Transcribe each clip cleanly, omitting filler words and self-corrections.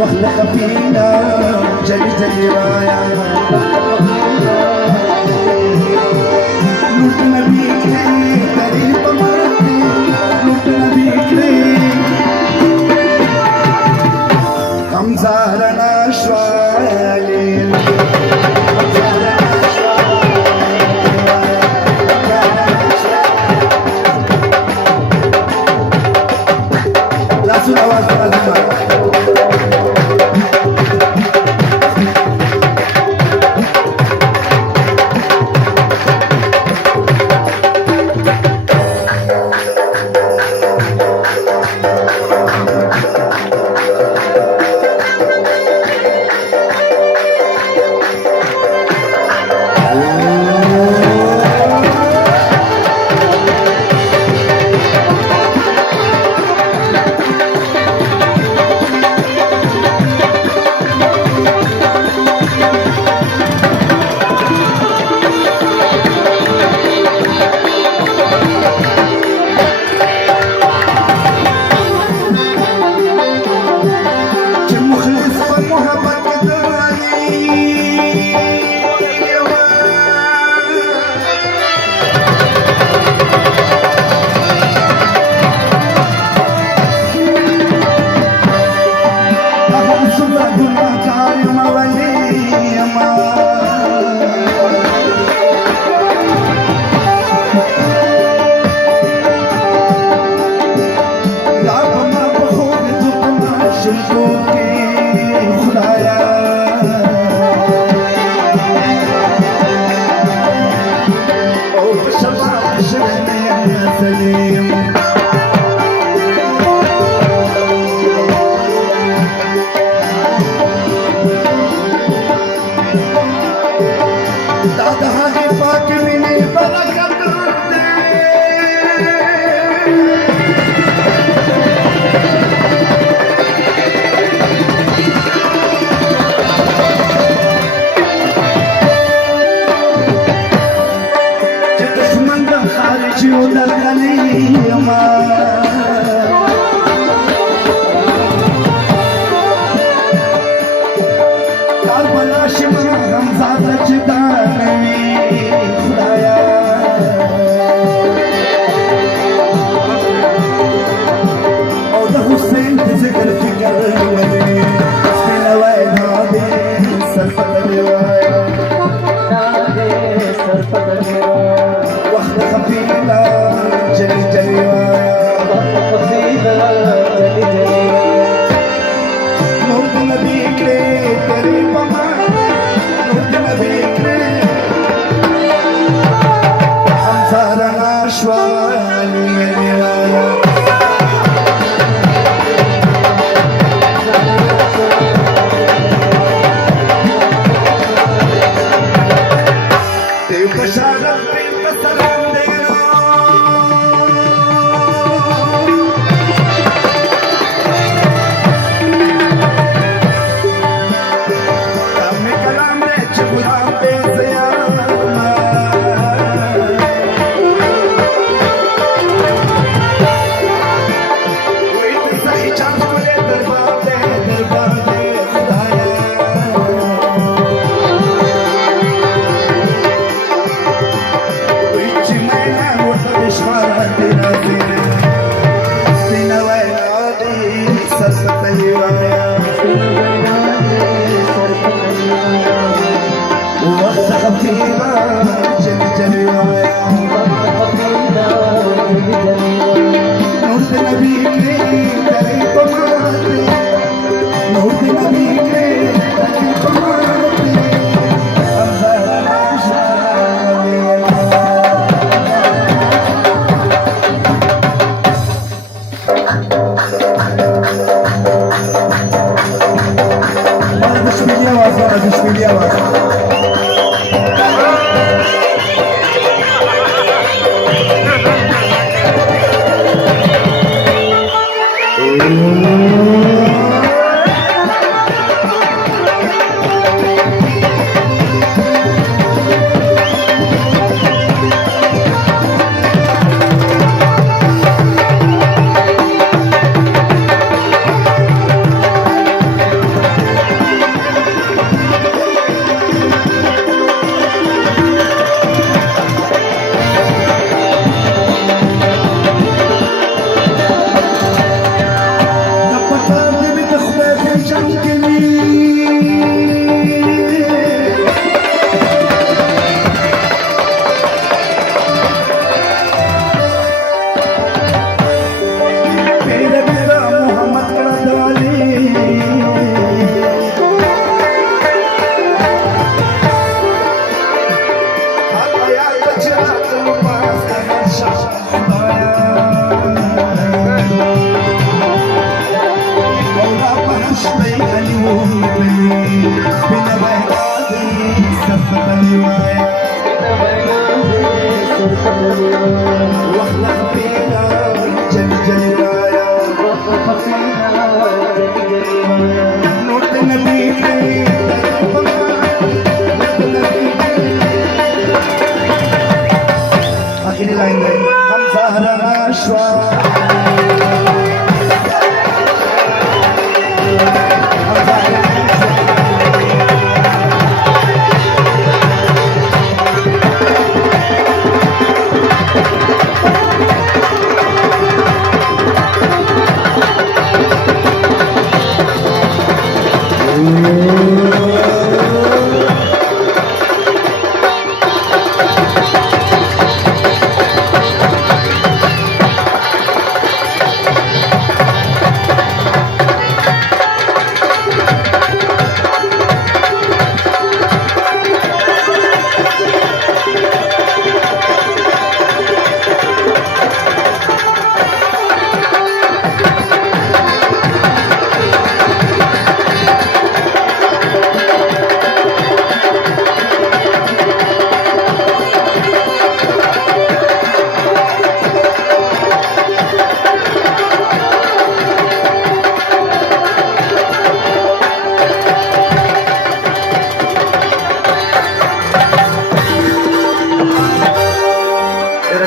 واخلق فينا جلي جلي رايا لوٹنا بيك تاريخ مرتي لوٹنا بيك حمزة لنا شوالي لا سلوات الأزمة दादा हाजी पाक मिली बरकत दे दुश्मन का खारिज उधर गली Karbala Shima Ramzada Chidani Khudaya Oh the Hussein Zikr Fikr Wali Sina Wainade Sarfat Riwaya Waqt Khafila Jali Jaliwaya Nur Nabi Ke Tere Pama Nur Nabi Ke Hamzara Ashwani Riwaya Dev Basharat Dev Basalam Dena Kame kalam re chula pe ziyama Koi to sahi chand kule darbar de Khudaya Koi maina wata bishwara dina dina Sina wainadi sarfat riwaya وقت خفيفة جل جلوة نور النبي كريم تري طماطي نور النبي كريم تري طماطي أمزار العشاء بسم الله आखिरी line में हम सहारा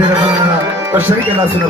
राधे रमण कष्ट केला सुन